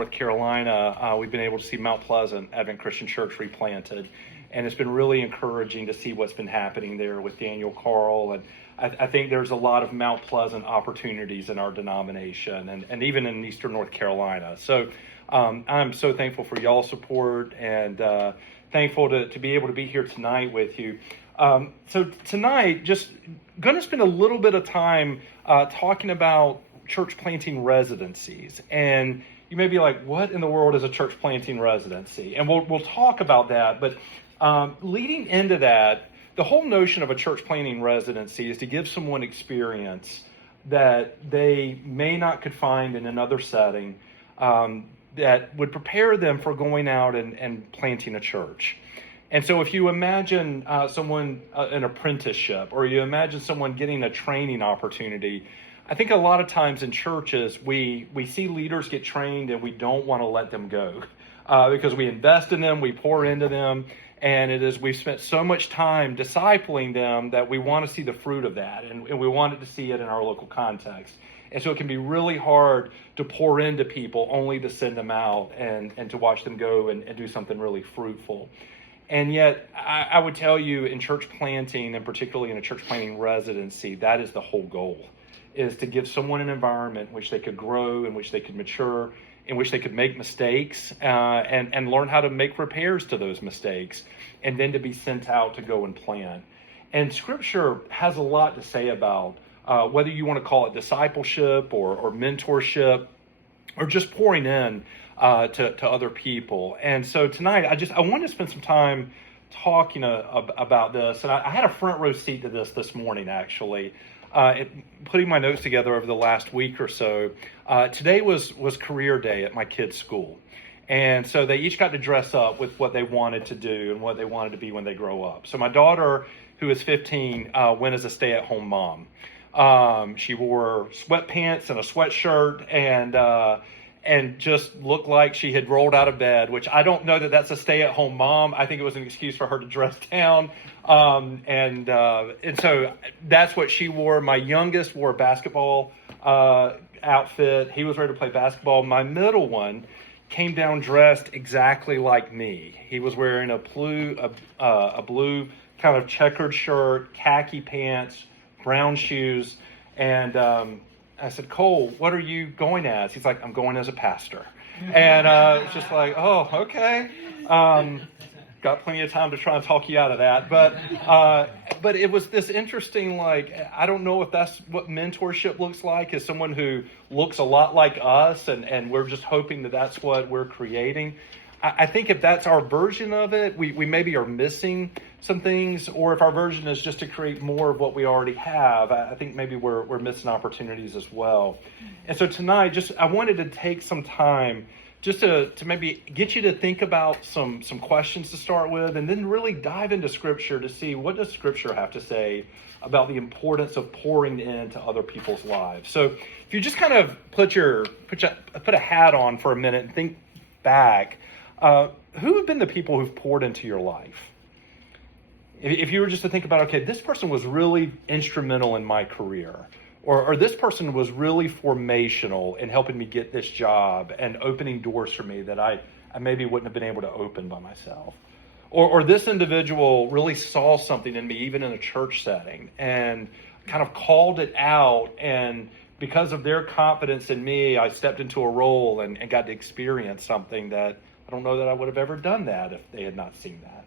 North Carolina, we've been able to see Mount Pleasant Advent Christian Church replanted. And it's been really encouraging to see what's been happening there with Daniel Carl. And I think there's a lot of Mount Pleasant opportunities in our denomination and even in Eastern North Carolina. So I'm so thankful for y'all's support and thankful to be able to be here tonight with you. So tonight, just going to spend a little bit of time talking about church planting residencies. And you may be like, what in the world is a church planting residency? And we'll talk about that. But leading into that, the whole notion of a church planting residency is to give someone experience that they may not could find in another setting that would prepare them for going out and planting a church. And so if you imagine someone, an apprenticeship, or you imagine someone getting a training opportunity, I think a lot of times in churches, we see leaders get trained and we don't want to let them go because we invest in them, we pour into them, and we've spent so much time discipling them that we want to see the fruit of that, and we wanted to see it in our local context. And so it can be really hard to pour into people only to send them out and to watch them go and do something really fruitful. And yet, I would tell you in church planting, and particularly in a church planting residency, that is the whole goal, is to give someone an environment in which they could grow, in which they could mature, in which they could make mistakes and learn how to make repairs to those mistakes, and then to be sent out to go and plant. And Scripture has a lot to say about whether you want to call it discipleship or mentorship or just pouring in to other people. And so tonight, I wanted to spend some time talking about this. And I had a front row seat to this morning, actually. Putting my notes together over the last week or so. Today was career day at my kids' school. And so they each got to dress up with what they wanted to do and what they wanted to be when they grow up. So my daughter, who is 15, went as a stay-at-home mom. She wore sweatpants and a sweatshirt and just looked like she had rolled out of bed, which I don't know that that's a stay-at-home mom. I think it was an excuse for her to dress down. And so that's what she wore. My youngest wore a basketball outfit. He was ready to play basketball. My middle one came down dressed exactly like me. He was wearing a blue kind of checkered shirt, khaki pants, brown shoes, and I said, Cole, what are you going as? He's like, I'm going as a pastor. And it's just like, oh, okay. Got plenty of time to try and talk you out of that. But it was this interesting, like, I don't know if that's what mentorship looks like, is someone who looks a lot like us, and we're just hoping that that's what we're creating. I think if that's our version of it, we maybe are missing some things, or if our version is just to create more of what we already have, I think maybe we're missing opportunities as well. And so tonight, I wanted to take some time just to maybe get you to think about some questions to start with, and then really dive into Scripture to see what does Scripture have to say about the importance of pouring into other people's lives. So if you just kind of put a hat on for a minute and think back, who have been the people who've poured into your life? If you were just to think about, okay, this person was really instrumental in my career, or this person was really formational in helping me get this job and opening doors for me that I maybe wouldn't have been able to open by myself. Or this individual really saw something in me, even in a church setting, and kind of called it out, and because of their confidence in me, I stepped into a role and got to experience something that I don't know that I would have ever done that if they had not seen that.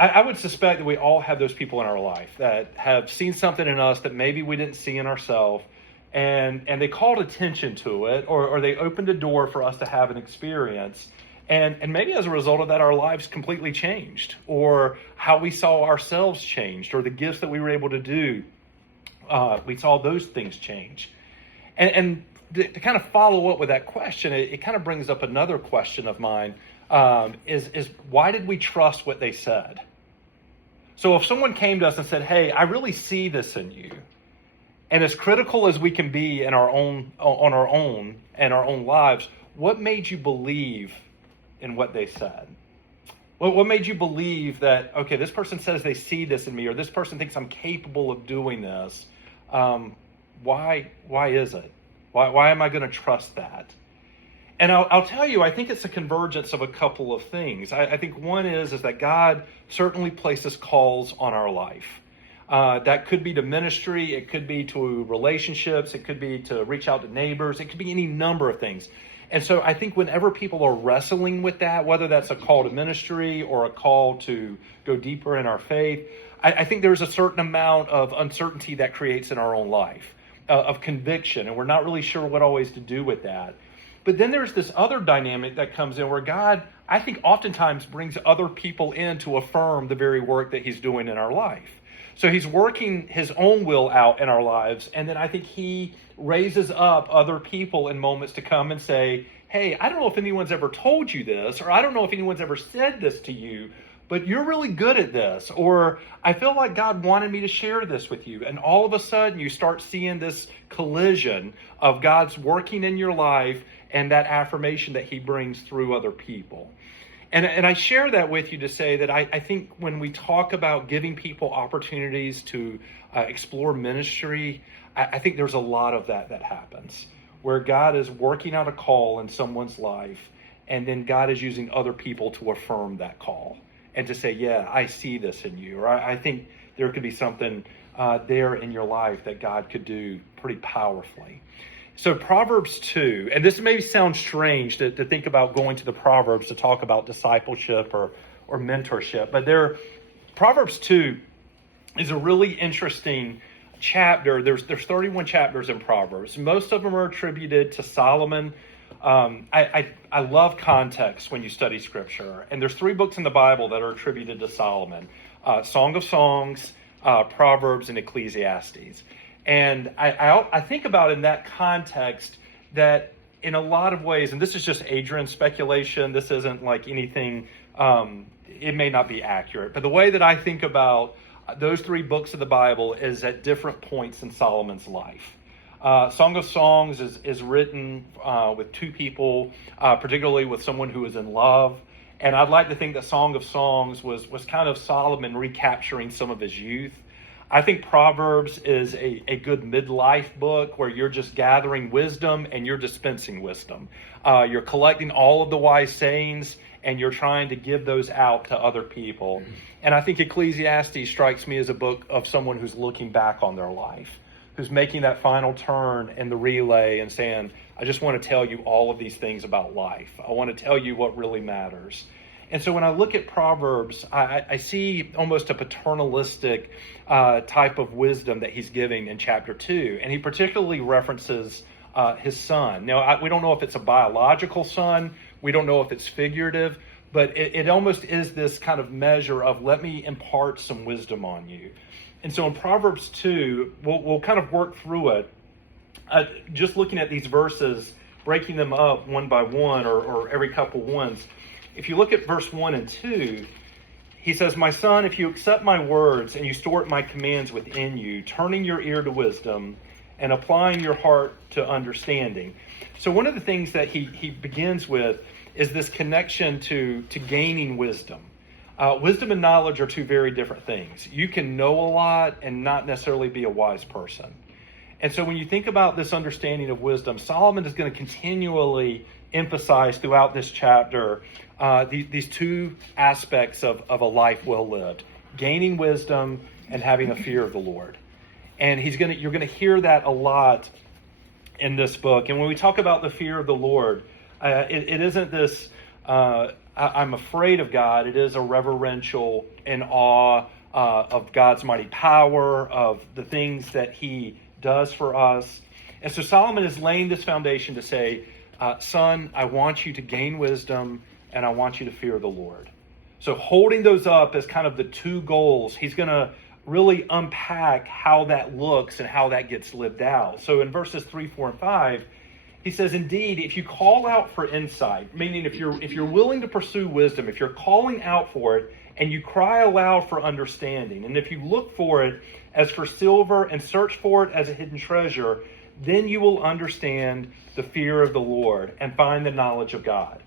I would suspect that we all have those people in our life that have seen something in us that maybe we didn't see in ourselves, and they called attention to it, or they opened a door for us to have an experience. And maybe as a result of that, our lives completely changed, or how we saw ourselves changed, or the gifts that we were able to do, we saw those things change. And to kind of follow up with that question, it kind of brings up another question of mine, is why did we trust what they said? So if someone came to us and said, hey, I really see this in you, and as critical as we can be on our own lives, what made you believe in what they said? What made you believe that, okay, this person says they see this in me, or this person thinks I'm capable of doing this? Why is it? Why am I going to trust that? And I'll tell you, I think it's a convergence of a couple of things. I think one is that God certainly places calls on our life. That could be to ministry, it could be to relationships, it could be to reach out to neighbors, it could be any number of things. And so I think whenever people are wrestling with that, whether that's a call to ministry or a call to go deeper in our faith, I think there's a certain amount of uncertainty that creates in our own life, of conviction, and we're not really sure what always to do with that. But then there's this other dynamic that comes in where God, I think, oftentimes brings other people in to affirm the very work that he's doing in our life. So he's working his own will out in our lives, and then I think he raises up other people in moments to come and say, hey, I don't know if anyone's ever told you this, or I don't know if anyone's ever said this to you, but you're really good at this, or I feel like God wanted me to share this with you. And all of a sudden you start seeing this collision of God's working in your life and that affirmation that he brings through other people. And I share that with you to say that I think when we talk about giving people opportunities to explore ministry, I think there's a lot of that happens, where God is working out a call in someone's life, and then God is using other people to affirm that call and to say, yeah, I see this in you, or I think there could be something there in your life that God could do pretty powerfully. So Proverbs 2, and this may sound strange to think about going to the Proverbs to talk about discipleship or mentorship, but Proverbs 2 is a really interesting chapter. There's 31 chapters in Proverbs. Most of them are attributed to Solomon. I love context when you study Scripture, and there's 3 books in the Bible that are attributed to Solomon: Song of Songs, Proverbs, and Ecclesiastes. And I think about in that context that in a lot of ways, and this is just Adrian's speculation, this isn't like anything, it may not be accurate, but the way that I think about those 3 books of the Bible is at different points in Solomon's life. Song of Songs is written with 2 people, particularly with someone who is in love. And I'd like to think that Song of Songs was kind of Solomon recapturing some of his youth. I think Proverbs is a good midlife book where you're just gathering wisdom and you're dispensing wisdom. You're collecting all of the wise sayings and you're trying to give those out to other people. And I think Ecclesiastes strikes me as a book of someone who's looking back on their life, who's making that final turn in the relay and saying, I just want to tell you all of these things about life. I want to tell you what really matters. And so when I look at Proverbs, I see almost a paternalistic type of wisdom that he's giving in chapter 2. And he particularly references his son. Now, we don't know if it's a biological son. We don't know if it's figurative. But it almost is this kind of measure of, let me impart some wisdom on you. And so in Proverbs 2, we'll kind of work through it. Just looking at these verses, breaking them up one by one or every couple ones. If you look at verse 1 and 2, he says, my son, if you accept my words and you store my commands within you, turning your ear to wisdom and applying your heart to understanding. So one of the things that he begins with is this connection to gaining wisdom. Wisdom and knowledge are 2 very different things. You can know a lot and not necessarily be a wise person. And so when you think about this understanding of wisdom, Solomon is going to continually emphasize throughout this chapter these 2 aspects of a life well lived: gaining wisdom and having a fear of the Lord. And you're going to hear that a lot in this book. And when we talk about the fear of the Lord, it isn't this I'm afraid of God. It is a reverential in awe of God's mighty power, of the things that he does for us. And so Solomon is laying this foundation to say, son, I want you to gain wisdom and I want you to fear the Lord. So holding those up as kind of the 2 goals, he's going to really unpack how that looks and how that gets lived out. So in verses 3, 4, and 5, he says, indeed, if you call out for insight, meaning if you're willing to pursue wisdom, if you're calling out for it and you cry aloud for understanding, and if you look for it as for silver and search for it as a hidden treasure, then you will understand the fear of the Lord and find the knowledge of God.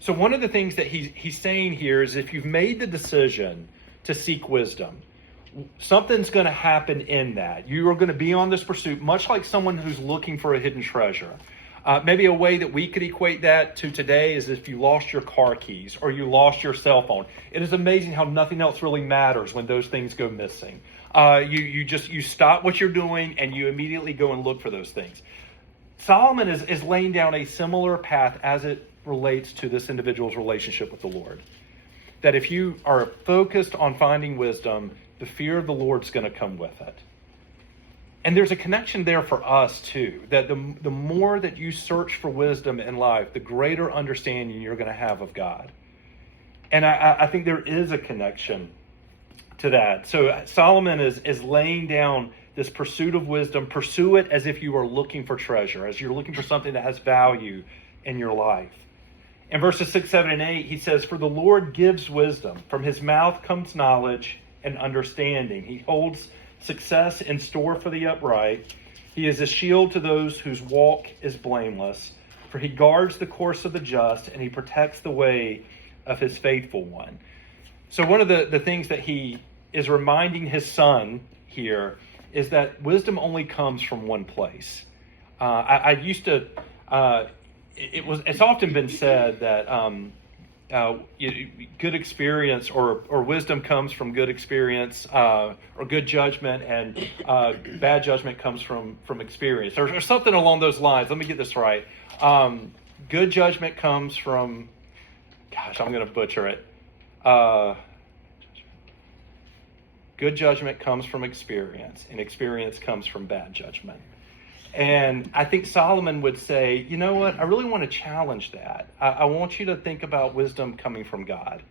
So one of the things that he's saying here is if you've made the decision to seek wisdom, something's going to happen in that. You are going to be on this pursuit, much like someone who's looking for a hidden treasure. Maybe a way that we could equate that to today is if you lost your car keys or you lost your cell phone. It is amazing how nothing else really matters when those things go missing. You stop what you're doing and you immediately go and look for those things. Solomon is laying down a similar path as it relates to this individual's relationship with the Lord. That if you are focused on finding wisdom, the fear of the Lord's going to come with it. And there's a connection there for us too, that the more that you search for wisdom in life, the greater understanding you're going to have of God. And I think there is a connection to that. So Solomon is laying down this pursuit of wisdom. Pursue it as if you are looking for treasure, as you're looking for something that has value in your life. In verses 6, 7, and 8, he says, "For the Lord gives wisdom. From his mouth comes knowledge and understanding. He holds success in store for the upright. He is a shield to those whose walk is blameless. For he guards the course of the just, and he protects the way of his faithful one." So one of the things that he is reminding his son here is that wisdom only comes from one place. It's often been said that good experience or wisdom comes from good experience, or good judgment, and bad judgment comes from experience, or something along those lines. Let me get this right. Good judgment comes from, I'm going to butcher it. Good judgment comes from experience, and experience comes from bad judgment. And I think Solomon would say, you know what, I really want to challenge that. I want you to think about wisdom coming from God.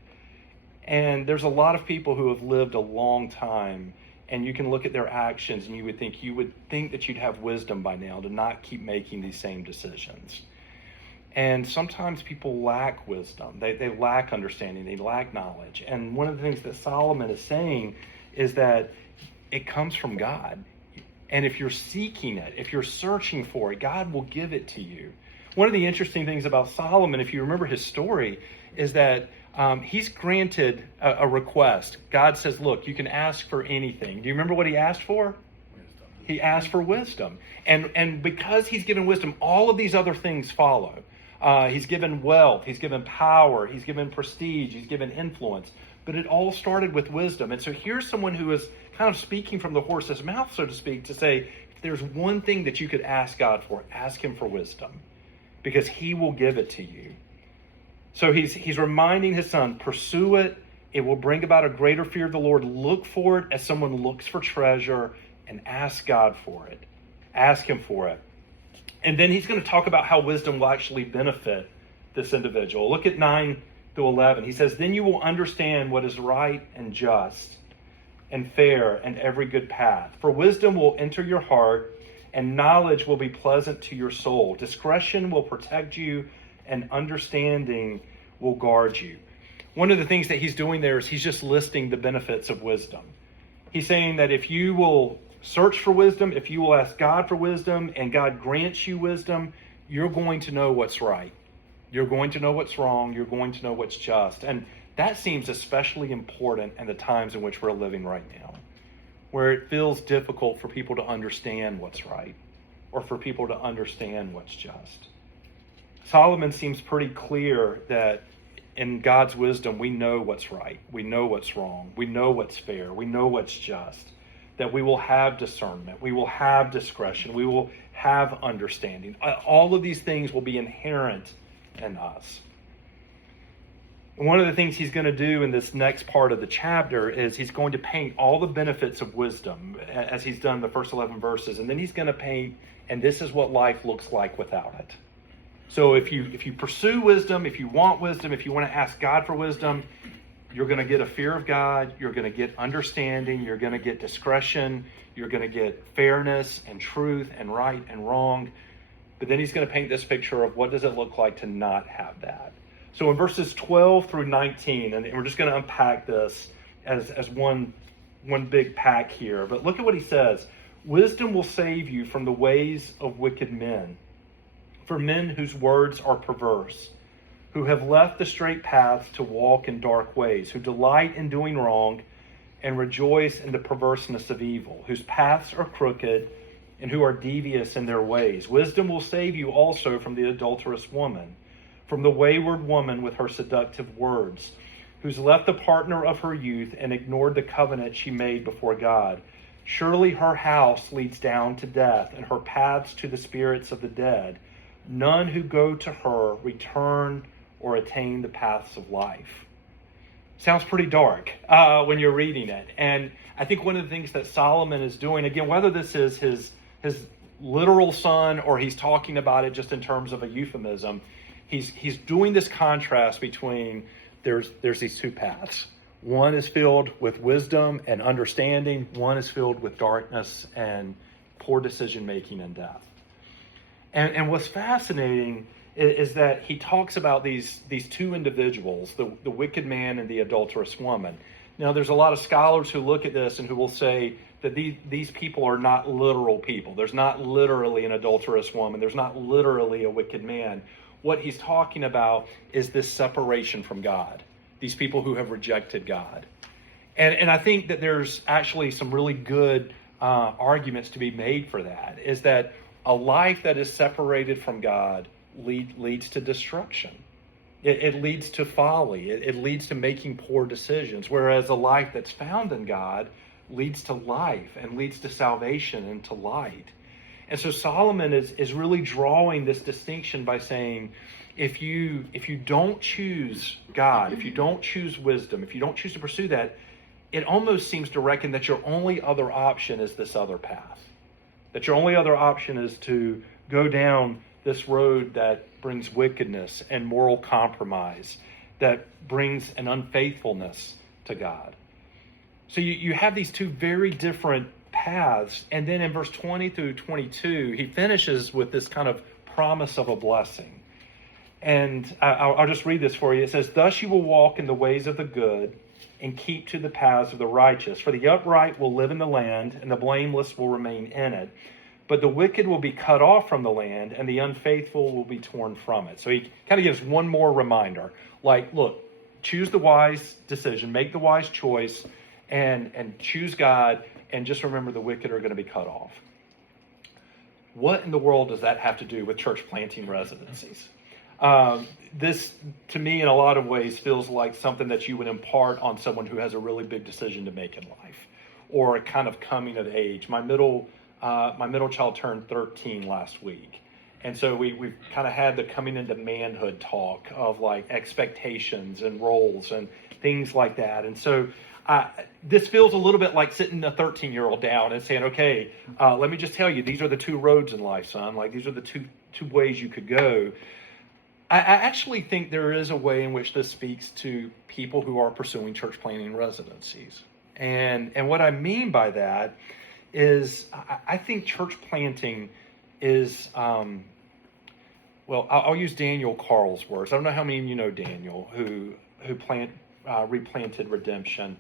And there's a lot of people who have lived a long time, and you can look at their actions and you would think that you'd have wisdom by now to not keep making these same decisions. And sometimes people lack wisdom. They lack understanding. They lack knowledge. And one of the things that Solomon is saying is that it comes from God. And if you're seeking it, if you're searching for it, God will give it to you. One of the interesting things about Solomon, if you remember his story, is that he's granted a request. God says, look, you can ask for anything. Do you remember what he asked for? Wisdom. He asked for wisdom. And because he's given wisdom, all of these other things follow. He's given wealth, he's given power, he's given prestige, he's given influence. But it all started with wisdom. And so here's someone who is kind of speaking from the horse's mouth, so to speak, to say, if there's one thing that you could ask God for, ask him for wisdom, because he will give it to you. So he's reminding his son, pursue it. It will bring about a greater fear of the Lord. Look for it as someone looks for treasure, and ask God for it. Ask him for it. And then he's going to talk about how wisdom will actually benefit this individual. Look at 9 through 11. He says, "Then you will understand what is right and just and fair and every good path. For wisdom will enter your heart, and knowledge will be pleasant to your soul. Discretion will protect you, and understanding will guard you." One of the things that he's doing there is he's just listing the benefits of wisdom. He's saying that if you will search for wisdom, if you will ask God for wisdom, and God grants you wisdom, you're going to know what's right. You're going to know what's wrong. You're going to know what's just. And that seems especially important in the times in which we're living right now, where it feels difficult for people to understand what's right, or for people to understand what's just. Solomon seems pretty clear that in God's wisdom, we know what's right. We know what's wrong. We know what's fair. We know what's just. That we will have discernment. We will have discretion. We will have understanding. All of these things will be inherent in us. And one of the things he's going to do in this next part of the chapter is he's going to paint all the benefits of wisdom, as he's done the first 11 verses. And then he's going to paint, and this is what life looks like without it. So if you pursue wisdom, if you want wisdom, if you want to ask God for wisdom, you're going to get a fear of God, you're going to get understanding, you're going to get discretion, you're going to get fairness and truth and right and wrong. But then he's going to paint this picture of what does it look like to not have that. So in verses 12 through 19, and we're just going to unpack this as one big pack here. But look at what he says. "Wisdom will save you from the ways of wicked men, for men whose words are perverse, who have left the straight paths to walk in dark ways, who delight in doing wrong and rejoice in the perverseness of evil, whose paths are crooked and who are devious in their ways. Wisdom will save you also from the adulterous woman, from the wayward woman with her seductive words, who's left the partner of her youth and ignored the covenant she made before God. Surely her house leads down to death, and her paths to the spirits of the dead. None who go to her return or attain the paths of life. Sounds pretty dark when you're reading it. And I think one of the things that Solomon is doing, again, whether this is his literal son or he's talking about it just in terms of a euphemism, he's doing this contrast between there's these two paths. One is filled with wisdom and understanding. One is filled with darkness and poor decision making and death. And what's fascinating is that he talks about these two individuals, the wicked man and the adulterous woman. Now, there's a lot of scholars who look at this and who will say that these people are not literal people. There's not literally an adulterous woman. There's not literally a wicked man. What he's talking about is this separation from God, these people who have rejected God. And I think that there's actually some really good arguments to be made for that, is that a life that is separated from God leads to destruction. It leads to folly. It leads to making poor decisions, whereas a life that's found in God leads to life and leads to salvation and to light. And so Solomon is really drawing this distinction by saying, if you don't choose God, if you don't choose wisdom, if you don't choose to pursue that, it almost seems to reckon that your only other option is this other path. That your only other option is to go down this road that brings wickedness and moral compromise, that brings an unfaithfulness to God. So you have these two very different paths. And then in verse 20 through 22, he finishes with this kind of promise of a blessing. And I'll just read this for you. It says, "Thus you will walk in the ways of the good and keep to the paths of the righteous. For the upright will live in the land, and the blameless will remain in it. But the wicked will be cut off from the land, and the unfaithful will be torn from it." So he kind of gives one more reminder. Like, look, choose the wise decision, make the wise choice, and choose God, and just remember the wicked are going to be cut off. What in the world does that have to do with church planting residencies? This, to me, in a lot of ways, feels like something that you would impart on someone who has a really big decision to make in life, or a kind of coming of age. My middle child turned 13 last week. And so we've kind of had the coming into manhood talk of like expectations and roles and things like that. And so this feels a little bit like sitting a 13-year-old down and saying, okay, let me just tell you, these are the two roads in life, son. Like, these are the two ways you could go. I actually think there is a way in which this speaks to people who are pursuing church planting residencies. And what I mean by that is I think church planting is, I'll use Daniel Carl's words. I don't know how many of you know Daniel, who replanted Redemption.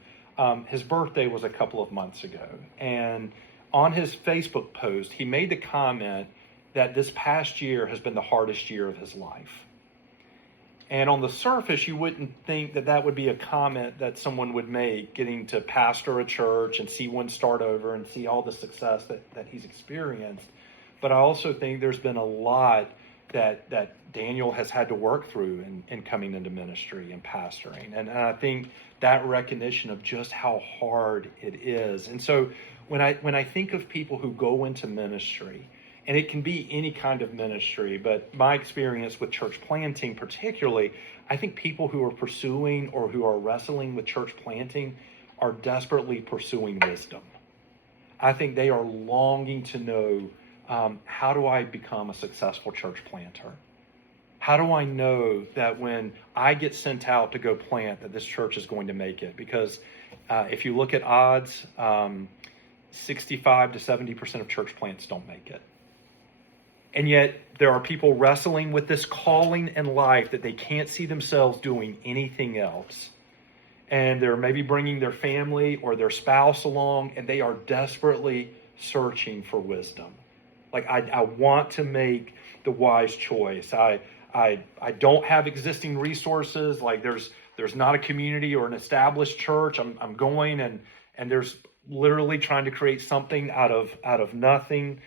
His birthday was a couple of months ago. And on his Facebook post, he made the comment that this past year has been the hardest year of his life. And on the surface, you wouldn't think that would be a comment that someone would make, getting to pastor a church and see one start over and see all the success that he's experienced. But I also think there's been a lot that Daniel has had to work through in coming into ministry and pastoring. And I think that recognition of just how hard it is. And so when I think of people who go into ministry, and it can be any kind of ministry, but my experience with church planting particularly, I think people who are pursuing or who are wrestling with church planting are desperately pursuing wisdom. I think they are longing to know, how do I become a successful church planter? How do I know that when I get sent out to go plant, that this church is going to make it? Because if you look at odds, 65 to 70% of church plants don't make it. And yet there are people wrestling with this calling in life that they can't see themselves doing anything else. And they're maybe bringing their family or their spouse along, and they are desperately searching for wisdom. Like, I want to make the wise choice. I don't have existing resources. Like, there's not a community or an established church. I'm going and there's literally trying to create something out of nothing.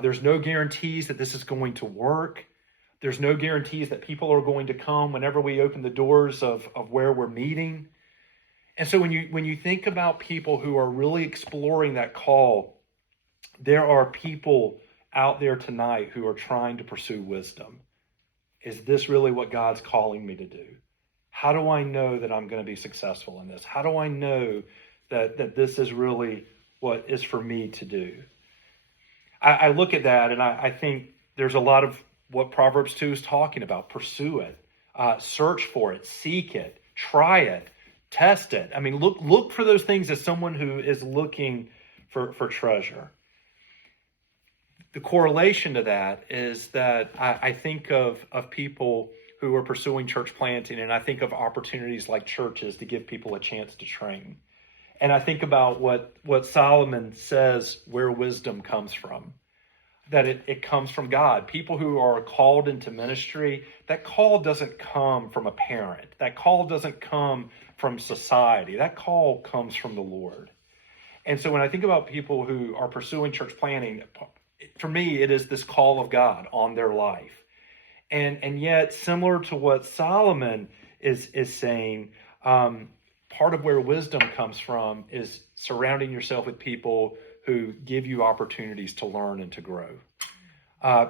There's no guarantees that this is going to work. There's no guarantees that people are going to come whenever we open the doors of where we're meeting. And so when you think about people who are really exploring that call, there are people out there tonight who are trying to pursue wisdom. Is this really what God's calling me to do? How do I know that I'm going to be successful in this? How do I know that this is really what is for me to do? I look at that and I think there's a lot of what Proverbs 2 is talking about. Pursue it, search for it, seek it, try it, test it. I mean, look for those things as someone who is looking for treasure. The correlation to that is that I think of people who are pursuing church planting, and I think of opportunities like churches to give people a chance to train. And I think about what Solomon says where wisdom comes from, that it comes from God. People who are called into ministry, that call doesn't come from a parent. That call doesn't come from society. That call comes from the Lord. And so when I think about people who are pursuing church planting, for me, it is this call of God on their life. And yet, similar to what Solomon is saying, part of where wisdom comes from is surrounding yourself with people who give you opportunities to learn and to grow.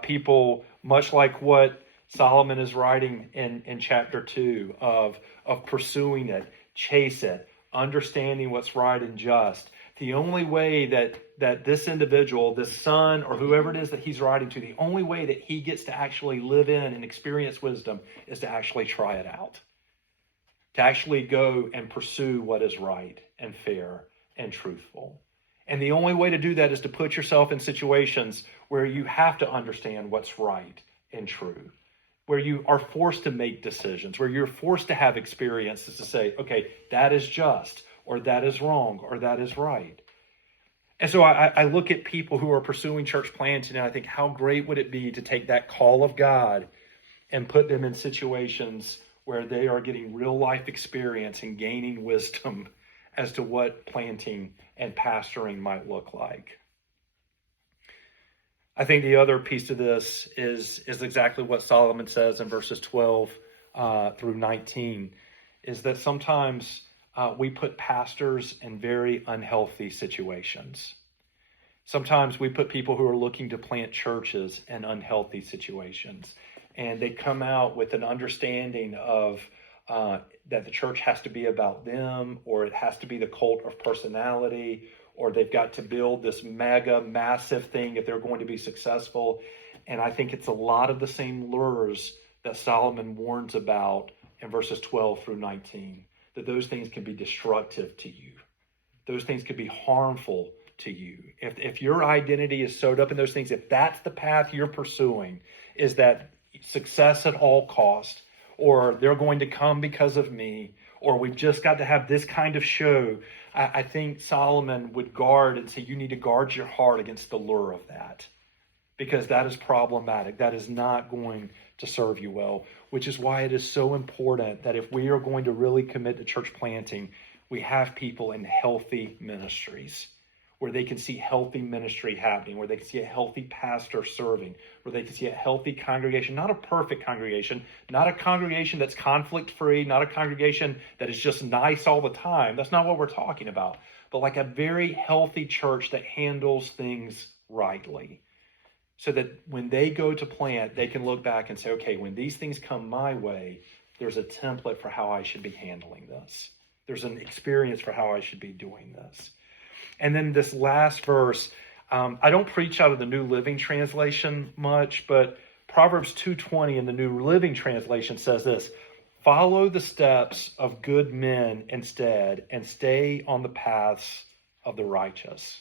People, much like what Solomon is writing in chapter 2 of pursuing it, chase it, understanding what's right and just. The only way that this individual, this son or whoever it is that he's writing to, the only way that he gets to actually live in and experience wisdom is to actually try it out. To actually go and pursue what is right and fair and truthful. And the only way to do that is to put yourself in situations where you have to understand what's right and true, where you are forced to make decisions, where you're forced to have experiences to say, okay, that is just, or that is wrong, or that is right. And so I look at people who are pursuing church planting, and I think, how great would it be to take that call of God and put them in situations where they are getting real life experience and gaining wisdom as to what planting and pastoring might look like. I think the other piece of this is exactly what Solomon says in verses 12 through 19, is that sometimes we put pastors in very unhealthy situations. Sometimes we put people who are looking to plant churches in unhealthy situations. And they come out with an understanding of that the church has to be about them, or it has to be the cult of personality, or they've got to build this mega, massive thing if they're going to be successful. And I think it's a lot of the same lures that Solomon warns about in verses 12 through 19, that those things can be destructive to you. Those things could be harmful to you. If your identity is sewed up in those things, if that's the path you're pursuing, is that success at all cost, or they're going to come because of me, or we've just got to have this kind of show, I think Solomon would guard and say, you need to guard your heart against the lure of that, because that is problematic. That is not going to serve you well, which is why it is so important that if we are going to really commit to church planting, we have people in healthy ministries where they can see healthy ministry happening, where they can see a healthy pastor serving, where they can see a healthy congregation, not a perfect congregation, not a congregation that's conflict-free, not a congregation that is just nice all the time. That's not what we're talking about, but like a very healthy church that handles things rightly, so that when they go to plant, they can look back and say, okay, when these things come my way, there's a template for how I should be handling this. There's an experience for how I should be doing this. And then this last verse, I don't preach out of the New Living Translation much, but Proverbs 2:20 in the New Living Translation says this: follow the steps of good men instead, and stay on the paths of the righteous.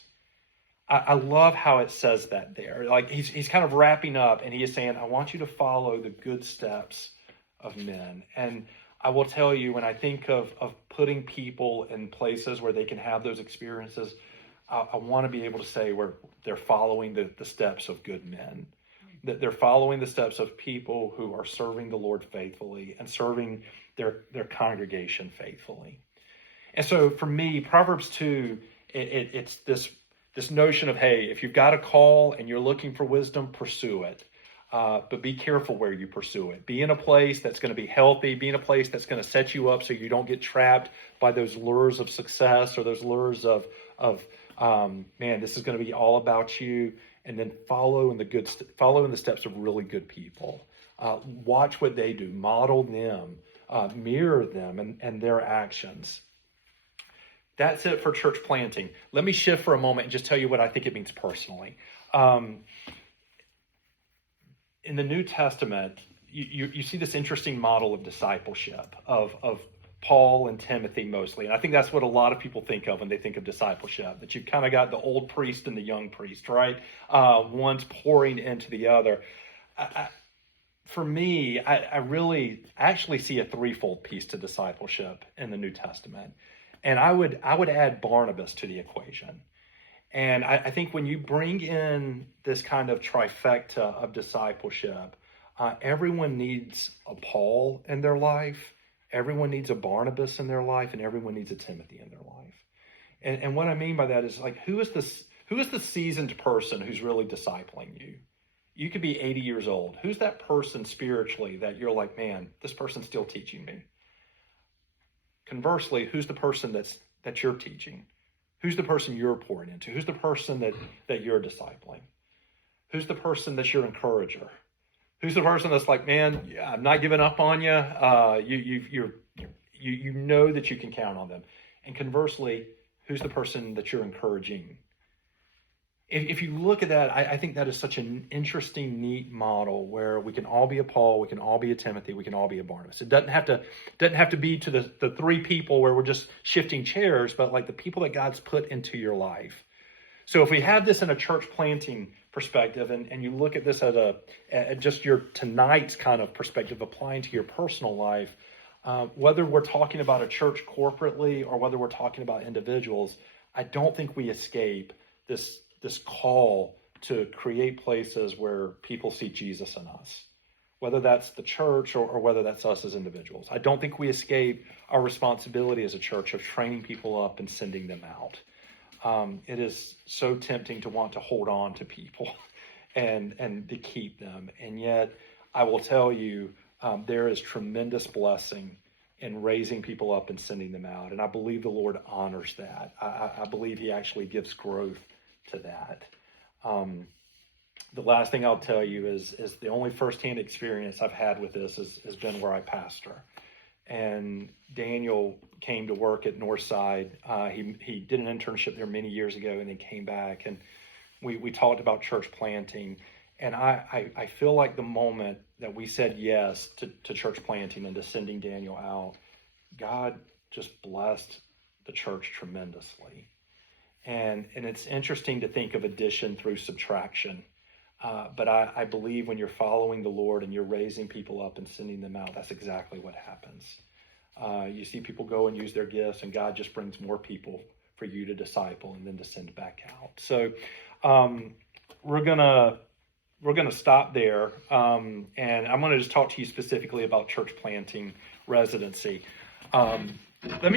I love how it says that there. Like he's kind of wrapping up, and he is saying, I want you to follow the good steps of men. And I will tell you, when I think of putting people in places where they can have those experiences, I want to be able to say where they're following the steps of good men, that they're following the steps of people who are serving the Lord faithfully and serving their congregation faithfully. And so for me, Proverbs 2, it's this This notion of, hey, if you've got a call and you're looking for wisdom, pursue it. But be careful where you pursue it. Be in a place that's going to be healthy. Be in a place that's going to set you up so you don't get trapped by those lures of success or those lures of man, this is going to be all about you. And then follow in the steps of really good people. Watch what they do. Model them. Mirror them and their actions. That's it for church planting. Let me shift for a moment and just tell you what I think it means personally. In the New Testament, you see this interesting model of discipleship of Paul and Timothy mostly. And I think that's what a lot of people think of when they think of discipleship, that you've kind of got the old priest and the young priest, right? One's pouring into the other. For me, I really actually see a threefold piece to discipleship in the New Testament. And I would add Barnabas to the equation. And I think when you bring in this kind of trifecta of discipleship, everyone needs a Paul in their life, everyone needs a Barnabas in their life, and everyone needs a Timothy in their life. And what I mean by that is, like, who is the seasoned person who's really discipling you? You could be 80 years old. Who's that person spiritually that you're like, man, this person's still teaching me? Conversely, who's the person that you're teaching? Who's the person you're pouring into? Who's the person that you're discipling? Who's the person that's your encourager? Who's the person that's like, man, yeah, I'm not giving up on you. You know that you can count on them. And conversely, who's the person that you're encouraging? If you look at that, I think that is such an interesting, neat model where we can all be a Paul, we can all be a Timothy, we can all be a Barnabas. It doesn't have to be to the three people where we're just shifting chairs, but like the people that God's put into your life. So if we have this in a church planting perspective, and you look at this at just your tonight's kind of perspective applying to your personal life, whether we're talking about a church corporately or whether we're talking about individuals, I don't think we escape this call to create places where people see Jesus in us, whether that's the church or whether that's us as individuals. I don't think we escape our responsibility as a church of training people up and sending them out. It is so tempting to want to hold on to people and to keep them. And yet I will tell you, there is tremendous blessing in raising people up and sending them out. And I believe the Lord honors that. I believe he actually gives growth to that. The last thing I'll tell you is the only firsthand experience I've had with this has been where I pastor. And Daniel came to work at Northside. He did an internship there many years ago and then came back, and we talked about church planting. And I feel like the moment that we said yes to church planting and to sending Daniel out, God just blessed the church tremendously. And it's interesting to think of addition through subtraction. But I believe when you're following the Lord and you're raising people up and sending them out, that's exactly what happens. You see people go and use their gifts, and God just brings more people for you to disciple and then to send back out. So we're gonna stop there, and I'm gonna just talk to you specifically about Church Planting Residency. Let me